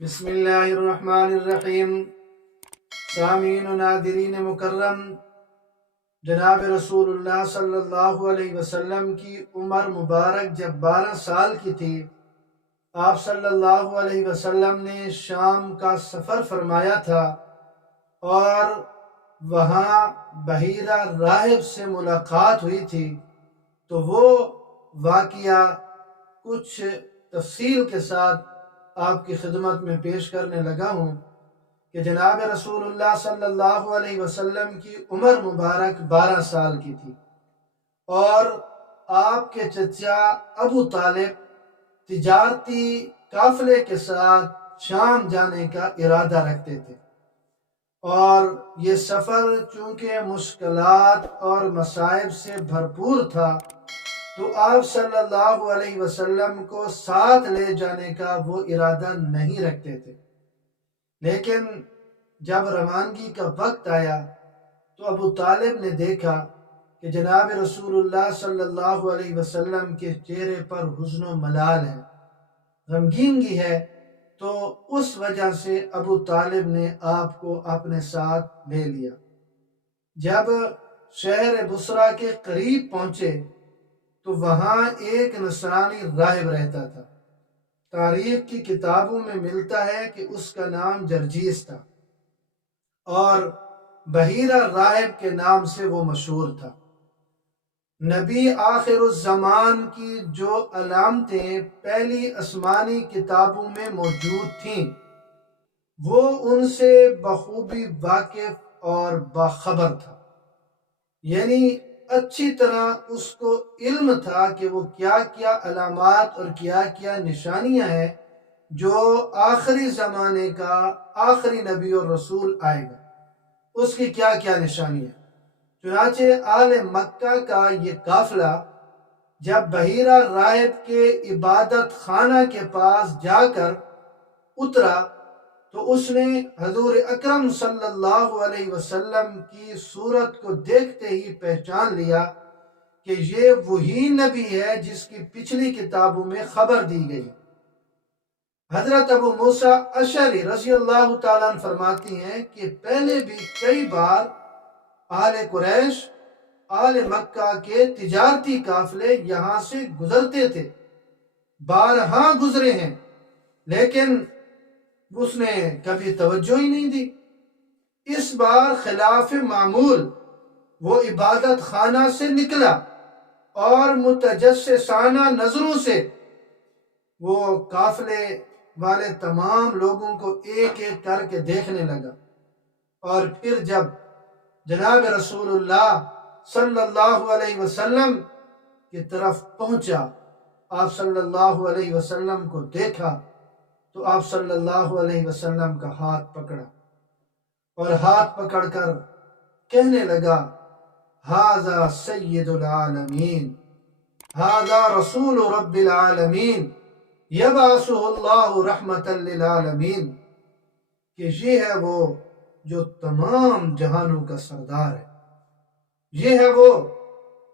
بسم اللہ الرحمن الرحیم۔ سامعین و ناظرین مکرم، جناب رسول اللہ صلی اللہ علیہ وسلم کی عمر مبارک جب 12 سال کی تھی، آپ صلی اللہ علیہ وسلم نے شام کا سفر فرمایا تھا اور وہاں بحیرہ راہب سے ملاقات ہوئی تھی۔ تو وہ واقعہ کچھ تفصیل کے ساتھ آپ کی خدمت میں پیش کرنے لگا ہوں کہ جناب رسول اللہ صلی اللہ علیہ وسلم کی عمر مبارک 12 سال کی تھی اور آپ کے چچا ابو طالب تجارتی قافلے کے ساتھ شام جانے کا ارادہ رکھتے تھے، اور یہ سفر چونکہ مشکلات اور مصائب سے بھرپور تھا تو آپ صلی اللہ علیہ وسلم کو ساتھ لے جانے کا وہ ارادہ نہیں رکھتے تھے، لیکن جب روانگی کا وقت آیا تو ابو طالب نے دیکھا کہ جناب رسول اللہ صلی اللہ علیہ وسلم کے چہرے پر حزن و ملال ہے، غمگینگی ہے، تو اس وجہ سے ابو طالب نے آپ کو اپنے ساتھ لے لیا۔ جب شہر بصرہ کے قریب پہنچے تو وہاں ایک نصرانی راہب رہتا تھا۔ تاریخ کی کتابوں میں ملتا ہے کہ اس کا نام جرجیس تھا اور بحیرہ راہب کے نام سے وہ مشہور تھا۔ نبی آخر الزمان کی جو علامتیں پہلی آسمانی کتابوں میں موجود تھیں وہ ان سے بخوبی واقف اور باخبر تھا، یعنی اچھی طرح اس کو علم تھا کہ وہ کیا کیا علامات اور کیا کیا نشانیاں ہیں جو آخری زمانے کا آخری نبی اور رسول آئے گا، اس کی کیا کیا نشانیاں۔ چنانچہ آل مکہ کا یہ قافلہ جب بحیرہ راہب کے عبادت خانہ کے پاس جا کر اترا تو اس نے حضور اکرم صلی اللہ علیہ وسلم کی صورت کو دیکھتے ہی پہچان لیا کہ یہ وہی نبی ہے جس کی پچھلی کتابوں میں خبر دی گئی۔ حضرت ابو موسیٰ اشعری رضی اللہ تعالیٰ عنہ فرماتی ہیں کہ پہلے بھی کئی بار آل قریش، آل مکہ کے تجارتی قافلے یہاں سے گزرتے تھے، بارہا گزرے ہیں، لیکن اس نے کبھی توجہ ہی نہیں دی۔ اس بار خلاف معمول وہ عبادت خانہ سے نکلا اور متجسسانہ نظروں سے وہ قافلے والے تمام لوگوں کو ایک ایک کر کے دیکھنے لگا، اور پھر جب جناب رسول اللہ صلی اللہ علیہ وسلم کی طرف پہنچا، آپ صلی اللہ علیہ وسلم کو دیکھا تو آپ صلی اللہ علیہ وسلم کا ہاتھ پکڑا اور ہاتھ پکڑ کر کہنے لگا، ھذا سید العالمین، ھذا رسول رب العالمین، یبعثہ اللہ رحمتا للعالمین، کہ یہ ہے وہ جو تمام جہانوں کا سردار ہے، یہ ہے وہ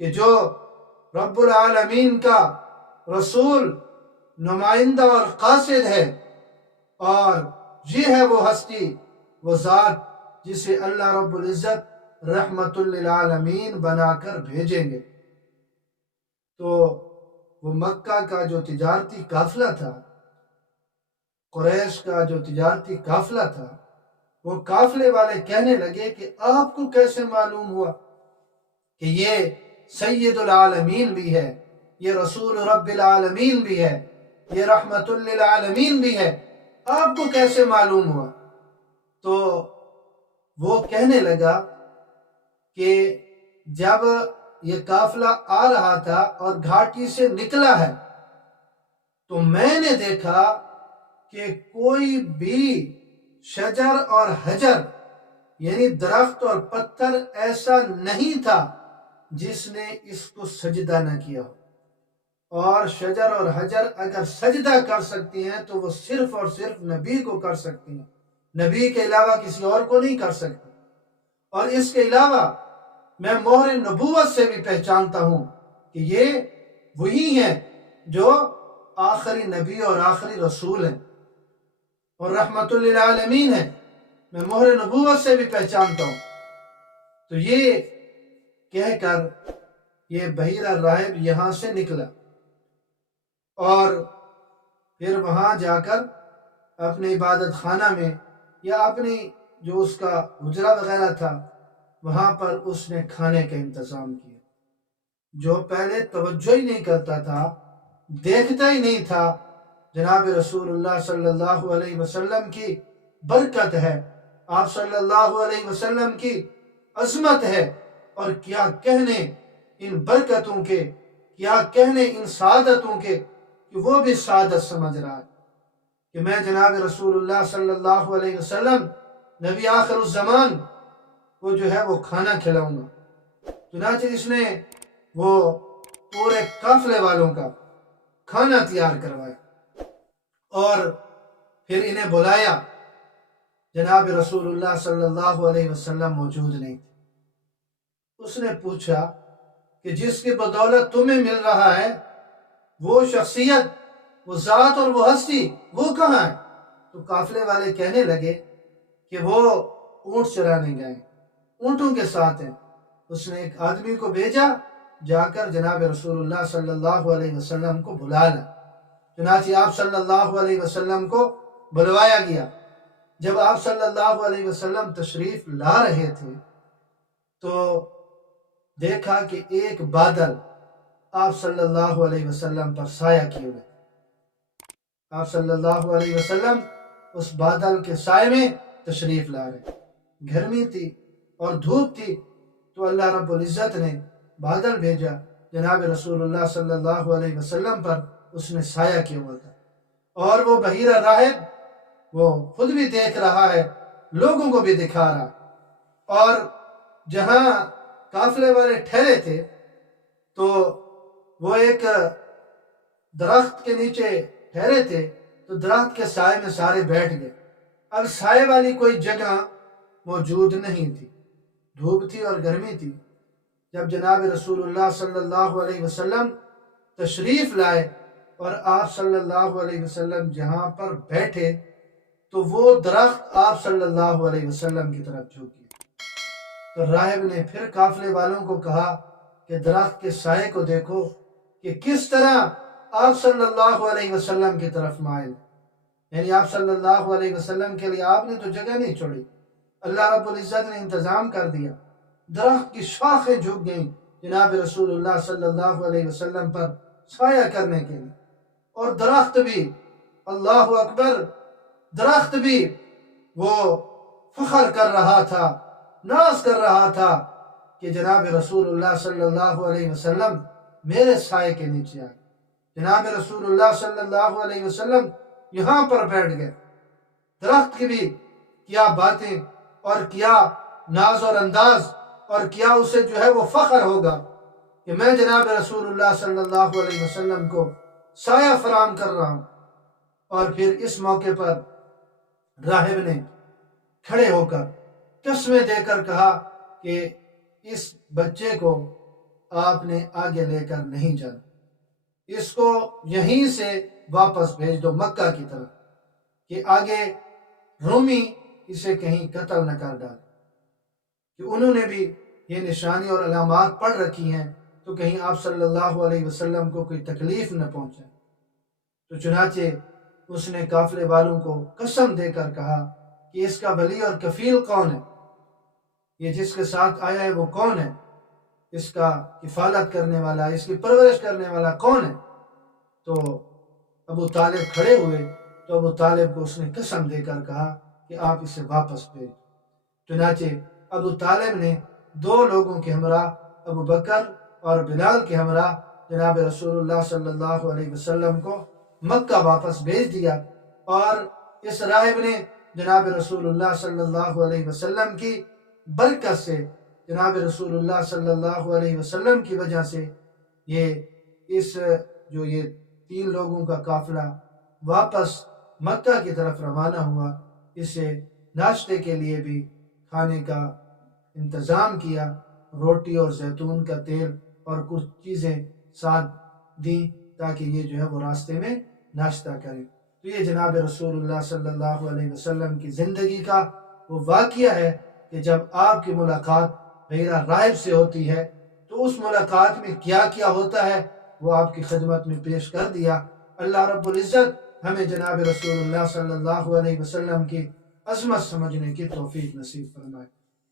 کہ جو رب العالمین کا رسول، نمائندہ اور قاصد ہے، اور یہ ہے وہ ہستی، وہ ذات جسے اللہ رب العزت رحمت للعالمین بنا کر بھیجیں گے۔ تو وہ مکہ کا جو تجارتی قافلہ تھا، قریش کا جو تجارتی قافلہ تھا، وہ قافلے والے کہنے لگے کہ آپ کو کیسے معلوم ہوا کہ یہ سید العالمین بھی ہے، یہ رسول رب العالمین بھی ہے، یہ رحمت للعالمین بھی ہے، آپ کو کیسے معلوم ہوا؟ تو وہ کہنے لگا کہ جب یہ قافلہ آ رہا تھا اور گھاٹی سے نکلا ہے تو میں نے دیکھا کہ کوئی بھی شجر اور حجر، یعنی درخت اور پتھر ایسا نہیں تھا جس نے اس کو سجدہ نہ کیا، اور شجر اور حجر اگر سجدہ کر سکتی ہیں تو وہ صرف اور صرف نبی کو کر سکتی ہیں، نبی کے علاوہ کسی اور کو نہیں کر سکتی۔ اور اس کے علاوہ میں مہر نبوت سے بھی پہچانتا ہوں کہ یہ وہی ہیں جو آخری نبی اور آخری رسول ہیں۔ اور رحمت للعالمین ہے، میں مہر نبوت سے بھی پہچانتا ہوں۔ تو یہ کہہ کر یہ بحیرہ راہب یہاں سے نکلا اور پھر وہاں جا کر اپنے عبادت خانہ میں یا اپنی جو اس کا حجرہ وغیرہ تھا وہاں پر اس نے کھانے کا انتظام کیا۔ جو پہلے توجہ ہی نہیں کرتا تھا، دیکھتا ہی نہیں تھا، جناب رسول اللہ صلی اللہ علیہ وسلم کی برکت ہے، آپ صلی اللہ علیہ وسلم کی عظمت ہے، اور کیا کہنے ان برکتوں کے، کیا کہنے ان سعادتوں کے، کہ وہ بھی سعادت سمجھ رہا ہے کہ میں جناب رسول اللہ صلی اللہ علیہ وسلم نبی آخر الزمان کو جو ہے وہ کھانا کھلاؤں گا۔ چنانچہ اس نے وہ پورے قافلے والوں کا کھانا تیار کروایا اور پھر انہیں بلایا۔ جناب رسول اللہ صلی اللہ علیہ وسلم موجود نہیں تھے۔ اس نے پوچھا کہ جس کی بدولت تمہیں مل رہا ہے وہ شخصیت، وہ ذات اور وہ ہستی وہ کہاں ہے؟ تو قافلے والے کہنے لگے کہ وہ اونٹ چرانے گئے، اونٹوں کے ساتھ ہیں۔ اس نے ایک آدمی کو بھیجا، جا کر جناب رسول اللہ صلی اللہ علیہ وسلم کو بلا لا۔ چنانچہ آپ صلی اللہ علیہ وسلم کو بلوایا گیا۔ جب آپ صلی اللہ علیہ وسلم تشریف لا رہے تھے تو دیکھا کہ ایک بادل آپ صلی اللہ علیہ وسلم پر سایہ کیے ہوئے۔ آپ صلی اللہ علیہ وسلم اس بادل کے سائے میں تشریف لا رہے۔ گرمی تھی اور دھوپ تھی، تو اللہ رب العزت نے بادل بھیجا، جناب رسول اللہ صلی اللہ علیہ وسلم پر اس نے سایہ کیا ہوا تھا، اور وہ بحیرہ راہب وہ خود بھی دیکھ رہا ہے، لوگوں کو بھی دکھا رہا ہے۔ اور جہاں قافلے والے ٹھہرے تھے تو وہ ایک درخت کے نیچے ٹھہرے تھے، تو درخت کے سائے میں سارے بیٹھ گئے۔ اب سائے والی کوئی جگہ موجود نہیں تھی، دھوپ تھی اور گرمی تھی۔ جب جناب رسول اللہ صلی اللہ علیہ وسلم تشریف لائے اور آپ صلی اللہ علیہ وسلم جہاں پر بیٹھے تو وہ درخت آپ صلی اللہ علیہ وسلم کی طرف جھک گیا۔ تو راہب نے پھر قافلے والوں کو کہا کہ درخت کے سائے کو دیکھو کہ کس طرح آپ صلی اللہ علیہ وسلم کی طرف مائل، یعنی آپ صلی اللہ علیہ وسلم کے لیے آپ نے تو جگہ نہیں چھوڑی، اللہ رب العزت نے انتظام کر دیا۔ درخت کی شاخیں جھک گئیں جناب رسول اللہ صلی اللہ علیہ وسلم پر سایہ کرنے کے لیے، اور درخت بھی، اللہ اکبر، درخت بھی وہ فخر کر رہا تھا، ناز کر رہا تھا کہ جناب رسول اللہ صلی اللہ علیہ وسلم میرے سائے کے نیچے آئے۔ جناب رسول اللہ صلی اللہ علیہ وسلم یہاں پر بیٹھ گئے۔ درخت کی بھی کیا باتیں اور کیا ناز اور انداز، اور کیا اسے جو ہے وہ فخر ہوگا کہ میں جناب رسول اللہ صلی اللہ علیہ وسلم کو سایہ فراہم کر رہا ہوں۔ اور پھر اس موقع پر راہب نے کھڑے ہو کر قسمیں دے کر کہا کہ اس بچے کو آپ نے آگے لے کر نہیں جانا، اس کو یہیں سے واپس بھیج دو مکہ کی طرف، کہ آگے رومی اسے کہیں قتل نہ کر ڈالے، کہ انہوں نے بھی یہ نشانی اور علامات پڑھ رکھی ہیں تو کہیں آپ صلی اللہ علیہ وسلم کو کوئی تکلیف نہ پہنچے۔ تو چنانچہ اس نے قافلے والوں کو قسم دے کر کہا کہ اس کا ولی اور کفیل کون ہے، یہ جس کے ساتھ آیا ہے وہ کون ہے، اس کا کفالت کرنے والا، اس کی پرورش کرنے والا کون ہے؟ تو ابو طالب کھڑے ہوئے، تو ابو طالب کو اس نے قسم دے کر کہا کہ آپ اسے واپس بھیج۔ چنانچہ ابو طالب نے 2 لوگوں کے ہمراہ، ابو بکر اور بلال کے ہمراہ، جناب رسول اللہ صلی اللہ علیہ وسلم کو مکہ واپس بھیج دیا، اور اس راہب نے جناب رسول اللہ صلی اللہ علیہ وسلم کی برکت سے، جناب رسول اللہ صلی اللہ علیہ وسلم کی وجہ سے یہ 3 لوگوں کا قافلہ واپس مکہ کی طرف روانہ ہوا۔ اسے ناشتے کے لیے بھی کھانے کا انتظام کیا، روٹی اور زیتون کا تیل اور کچھ چیزیں ساتھ دیں تاکہ یہ جو ہے وہ راستے میں ناشتہ کریں۔ تو یہ جناب رسول اللہ صلی اللہ علیہ وسلم کی زندگی کا وہ واقعہ ہے کہ جب آپ کی ملاقات غیر رائب سے ہوتی ہے تو اس ملاقات میں کیا کیا ہوتا ہے وہ آپ کی خدمت میں پیش کر دیا۔ اللہ رب العزت ہمیں جناب رسول اللہ صلی اللہ علیہ وسلم کی عظمت سمجھنے کی توفیق نصیب فرمائے۔